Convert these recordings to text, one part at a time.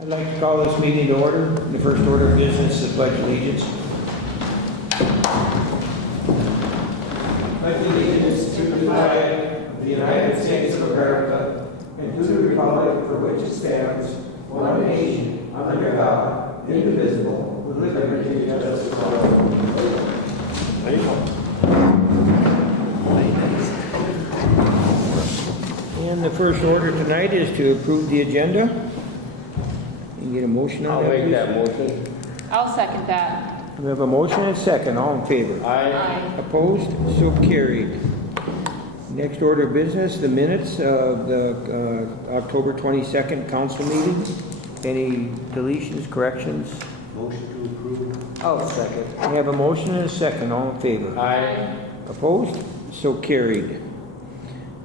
I'd like to call this meeting to order. The first order of business is pledge allegiance. Pledge allegiance to the flag of the United States of America and to the republic for which it stands, one nation, under God, indivisible, with liberty and justice for all. And the first order tonight is to approve the agenda. You get a motion on I'll that, make please? that motion. I'll second that. We have a motion and a second. All in favor? Aye. Opposed? So carried. Next order of business, the minutes of the October 22nd council meeting. Any deletions, corrections? Motion to approve. I'll second. We have a motion and a second. All in favor? Aye. Opposed? So carried.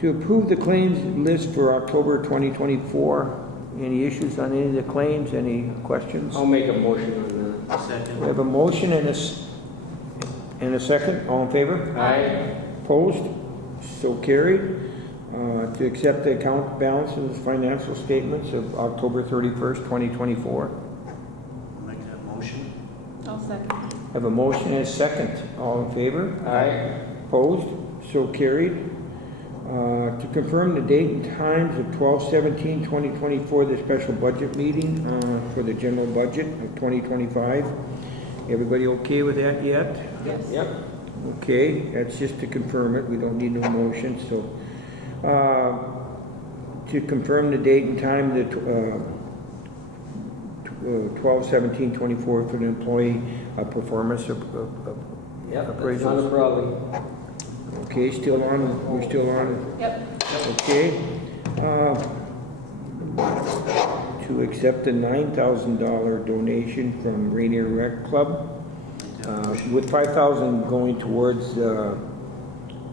To approve the claims list for October 2024. Any issues on any of the claims? Any questions? I'll make a motion on that. Second. We have a motion and a second. All in favor? Aye. Opposed? So carried. To accept the account balances, financial statements of October 31st, 2024. I'll make that motion. I'll second. Have a motion and a second. All in favor? Aye. Opposed? So carried. To confirm the date and times of 12/17/2024, the special budget meeting for the general budget of 2025. Everybody okay with that yet? Yes. Yep. Okay, that's just to confirm it. We don't need no motion, so. To confirm the date and time, the 12/17/24 for the employee performance Yep, that's appraisals. not a problem. Okay, still on, we're still on, Yep. okay. To accept a $9,000 donation from Ranier Rec Club, with $5,000 going towards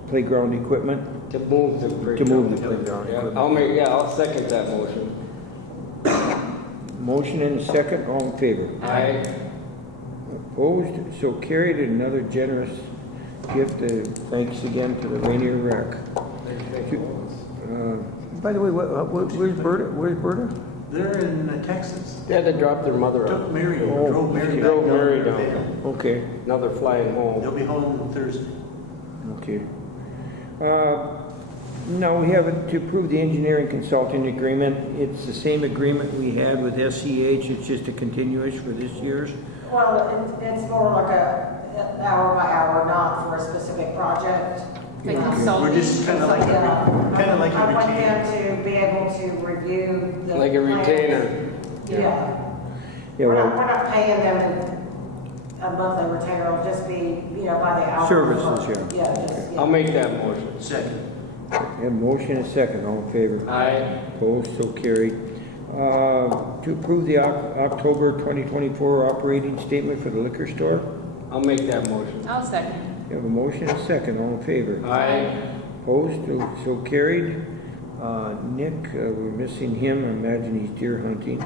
playground equipment. To move the playground. To move the playground Yeah, equipment. I'll second that motion. Motion and a second, all in favor? Aye. Opposed, so carried. Another generous gift. Thanks again to the Ranier Rec. By the way, where's Berta? Where's Berta? They're in Texas. They had to drop their mother Took off. Mary, Oh, drove Mary back drove down Mary to down. Vail. Okay, Now they're flying They'll home. be home Thursday. okay. Now we have to approve the engineering consulting agreement. It's the same agreement we had with SCH. It's just a continuous for this year's. Well, it's more like a hour by hour, not for a specific project. Like Okay. consulting. We're just kind of like a retainer. I want him to be able to review the. Like a plans. retainer. Yeah. Yeah, We're well, not paying them a monthly retainer, it'll just be, by the hour. Services, yeah. Yeah, just, yeah. I'll make that motion. Second. we have a motion and a second. All in favor? Aye. Opposed, so carried. To approve the October 2024 operating statement for the liquor store. I'll make that motion. I'll second. We have a motion and a second. All in favor? Aye. Opposed, so carried. Nick, we're missing him. I imagine he's deer hunting.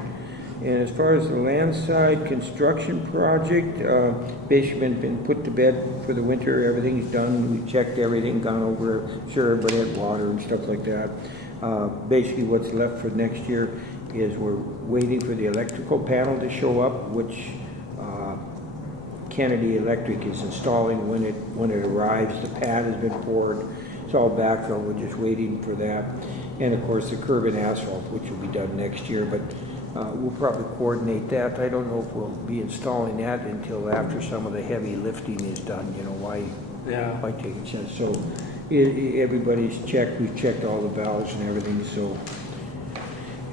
And as far as the landside construction project, basically been put to bed for the winter. Everything's done. We checked everything, gone over, sure everybody had water and stuff like that. Basically what's left for next year is we're waiting for the electrical panel to show up, which Kennedy Electric is installing when it arrives. The pad has been poured. It's all backfilled. We're just waiting for that. And of course the curb and asphalt, which will be done next year, but we'll probably coordinate that. I don't know if we'll be installing that until after some of the heavy lifting is done. Why Yeah. take a chance? So everybody's checked. We've checked all the valves and everything. So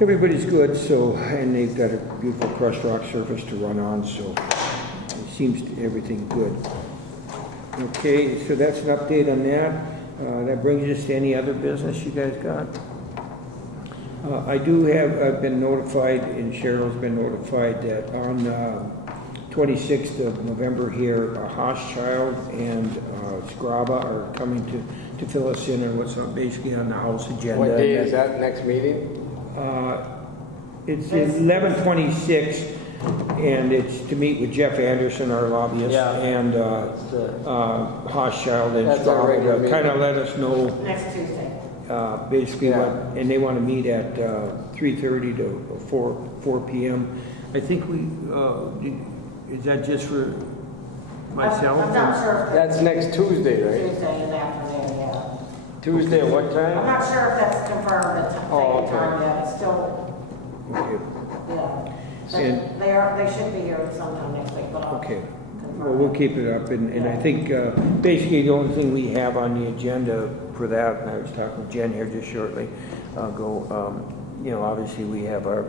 everybody's good. So, and they've got a beautiful crushed rock surface to run on. So it seems everything good. Okay, so that's an update on that. That brings us to any other business you guys got? I've been notified, and Cheryl's been notified, that on 26th of November here, Hochschild and Scraba are coming to fill us in on what's basically on the House agenda. What day is that next meeting? It's 11/26, and it's to meet with Jeff Anderson, our lobbyist, Yeah. and Hochschild and That's our regular Scraba, to kind of meeting. let us know Next Tuesday. basically Yeah. and they want to meet at 3:30 to 4 p.m. I think is that just for myself? I'm not sure if That's next Tuesday, right? Tuesday in the afternoon, yeah. Tuesday at what I'm time? not sure if that's confirmed, the Oh, okay. time yet, it's still, Okay. yeah. And- They should be here sometime next week, but I'll Okay. confirm. Well, we'll keep it up, and I think basically the only thing we have on the agenda for that, and I was talking with Jen here just shortly ago, obviously we have our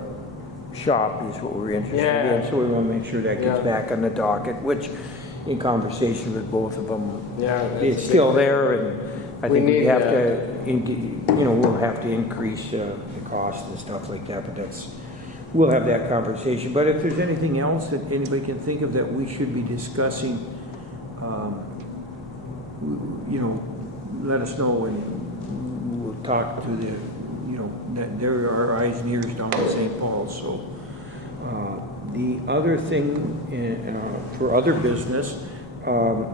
shop is what we're interested Yeah. in, so we want to make sure that gets Yeah. back on the docket, which in conversation with both of them, Yeah. that's it's a still big- there, and I We think we need have that. we'll have to increase the cost and stuff like that, but we'll have that conversation. But if there's anything else that anybody can think of that we should be discussing, let us know, and we'll talk to that there are eyes and ears down in St. Paul. So the other thing for other business, and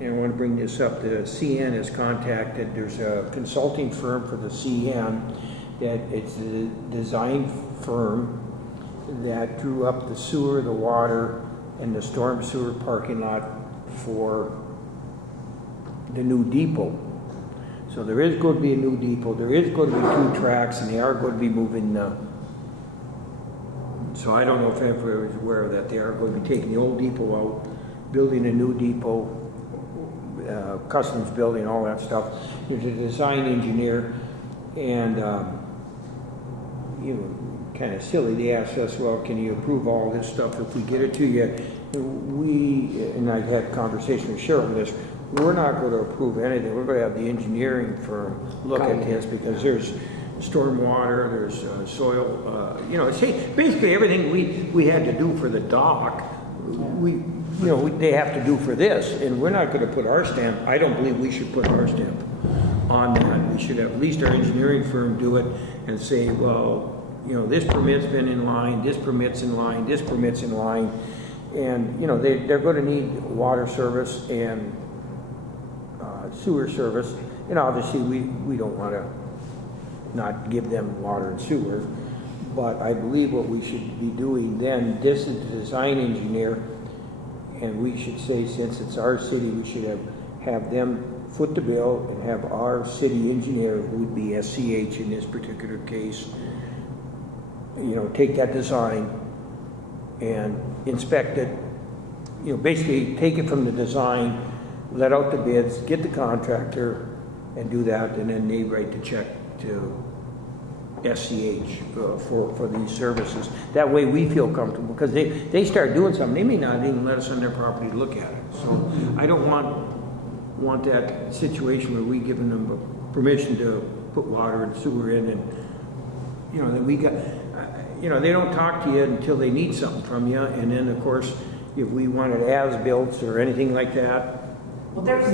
I want to bring this up, the CN has contacted, there's a consulting firm for the CN, that it's a design firm that drew up the sewer, the water, and the storm sewer parking lot for the new depot. So there is going to be a new depot, there is going to be 2 tracks, and they are going to be moving, so I don't know if everybody is aware of that, they are going to be taking the old depot out, building a new depot, customs building, all that stuff. There's a design engineer, and kind of silly, they asked us, well, can you approve all this stuff if we get it to you? And I've had a conversation with Cheryl on this, we're not going to approve anything, we're going to have the engineering firm look at this, because there's stormwater, there's soil, basically everything we had to do for the dock, they have to do for this, and we're not going to put our stamp. I don't believe we should put our stamp on that. We should have at least our engineering firm do it and say, well, this permit's been in line, this permit's in line, this permit's in line, and they're going to need water service and sewer service, and obviously we don't want to not give them water and sewer, but I believe what we should be doing then, this is the design engineer, and we should say, since it's our city, we should have them foot the bill and have our city engineer, who would be SCH in this particular case, take that design and inspect it, basically take it from the design, let out the bids, get the contractor, and do that, and then they write the check to SCH for these services. That way we feel comfortable, because they start doing something, they may not even let us on their property to look at it. So I don't want that situation where we giving them permission to put water and sewer in, and that we got, they don't talk to you until they need something from you, and then of course if we wanted as-built or anything like that. Well, there's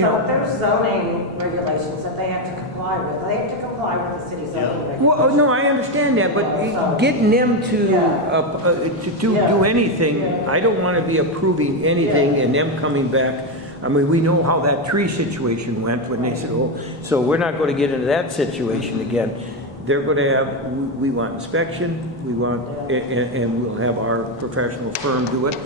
zoning regulations that they have to comply with. They have to comply with the city zoning regulations. Well, no, I understand that, but getting them to do anything, I don't want to be approving anything and them coming back. I mean, we know how that tree situation went when they said, oh, so we're not going to get into that situation again. They're going to have, we want inspection, and we'll have our professional firm do it.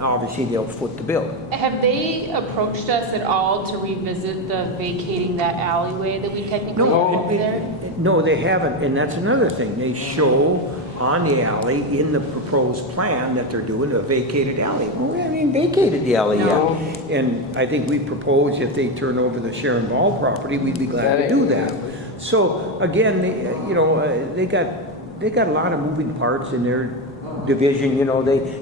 Obviously, they'll foot the bill. Have they approached us at all to revisit the vacating that alleyway that we technically own there? No, they haven't, and that's another thing. They show on the alley in the proposed plan that they're doing a vacated alley. Well, we haven't even vacated the alley yet. And I think we proposed if they turn over the Sharon Ball property, we'd be glad to do that. So again, they got a lot of moving parts in their division.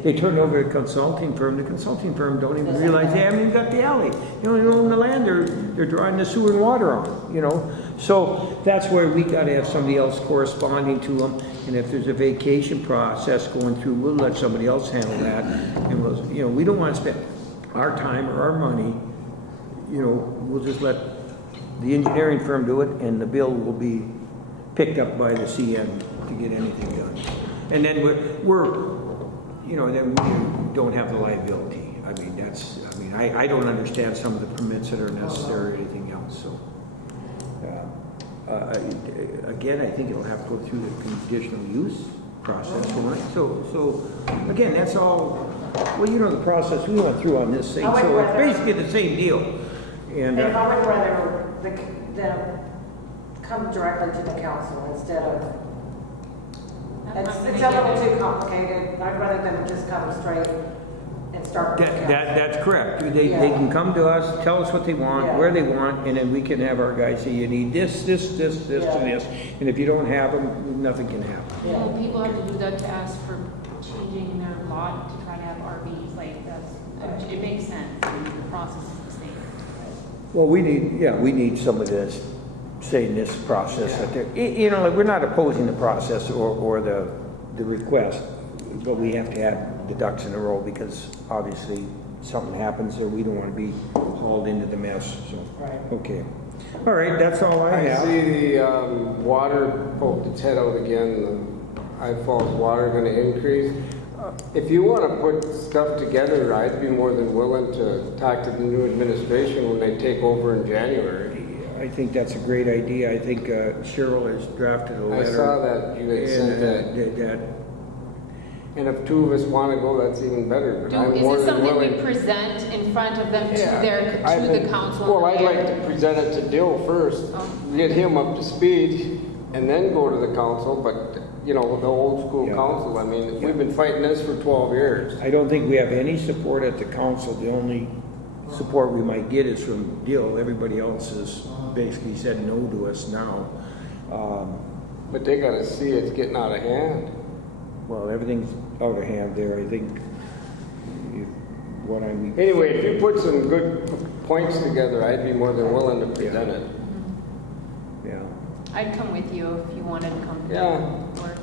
They turned over a consulting firm. The consulting firm don't even realize they haven't even got the alley. They don't even own the land. They're drawing the sewer and water on. So that's where we got to have somebody else corresponding to them. And if there's a vacation process going through, we'll let somebody else handle that. And we don't want to spend our time or our money. We'll just let the engineering firm do it, and the bill will be picked up by the CN to get anything done. And then then we don't have the liability. I don't understand some of the permits that are necessary or anything else. So Again, I think it'll have to go through the conditional use process, won't it? So, again, that's all, well, you know the process we went through on this thing, I would so it's rather- basically the same deal. And, And I would rather them come directly to the council instead of, it's a little too complicated. I'd rather them just come straight and start with the council. that's correct. They can come to us, tell us what they want, Yeah. where they want, and then we can have our guys say, you need this, and this. And if you don't have them, nothing can happen. Yeah. Well, people have to do that to ask for changing their lot to try to have RVs, like, it makes sense, and the process is the same. Well, we need somebody that's saying this process, that they're, you know, we're not opposing the process or the request, but we have to have the ducks in a row because obviously something happens or we don't want to be hauled into the mess, so. Right. Okay. All right, that's all I I have. see the water poked its head out again. The High Falls water going to increase. If you want to put stuff together, I'd be more than willing to talk to the new administration when they take over in January. I think that's a great idea. I think Cheryl has drafted a I letter. saw that you had sent that. that. And if two of us want to go, that's even better. But I'm Is more it than something we willing. present in front of them to the council? Well, and I'd the like mayor? to present it to Dill first, get him up to speed, and then go to the council. But you know, the old school Yeah. council. I mean, we've been fighting this for 12 years. I don't think we have any support at the council. The only support we might get is from Dill. Everybody else has basically said no to us now. But they got to see it's getting out of hand. Well, everything's out of hand there. I think what I mean. Anyway, if you put some good points together, I'd be more than willing to present it. Yeah. I'd come with you if you wanted to come. Yeah. Or-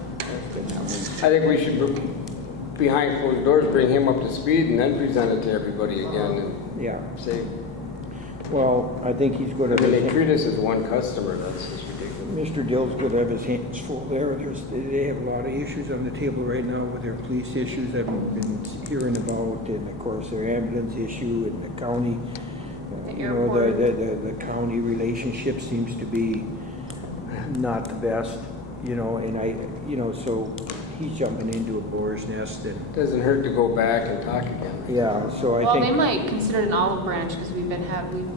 I think we should, behind closed doors, bring him up to speed and then present it to everybody again and Yeah. say, Well, I think he's going I mean, they to. treat us as one customer. That's just ridiculous. Mr. Dill's going to have his hands full there. They have a lot of issues on the table right now with their police issues I've been hearing about, and of course their ambulance issue and the county. The You know, airport. the county relationship seems to be not the best, you know, and so he's jumping into a boar's nest and, Doesn't hurt to go back and talk again. yeah, so I Well, they think, might consider it an olive branch because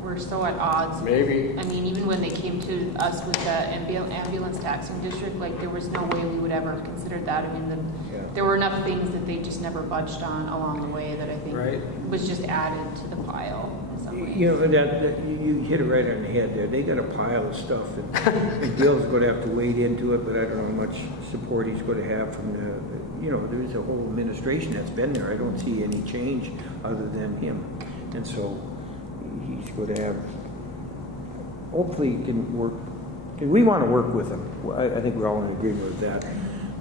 we're so at odds. Maybe. I mean, even when they came to us with the ambulance taxing district, like, there was no way we would ever have considered that. I mean, Yeah. there were enough things that they just never budged on along the way that I think Right. was just added to the pile in some ways. you know, you hit it right on the head there. They got a pile of stuff and Bill's going to have to wade into it, but I don't know how much support he's going to have from there's a whole administration that's been there. I don't see any change other than him. And so he's going to have, hopefully he can work, and we want to work with him. I think we're all in agreement with that.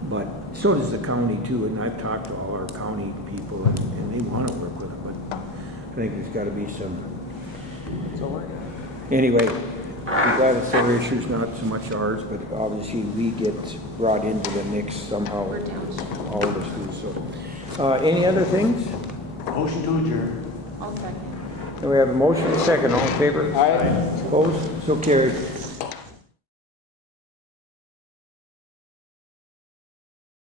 But so does the county too, and I've talked to all our county people and they want to work with him, but I think there's got to be some. Anyway, I'm glad it's their issues, not so much ours, but obviously we get brought into the mix somehow. We're downstream. All of us do, so. Any other things? Motion to adjourn. I'll second. We have a motion, a second, all in favor? Aye. Opposed? So carried.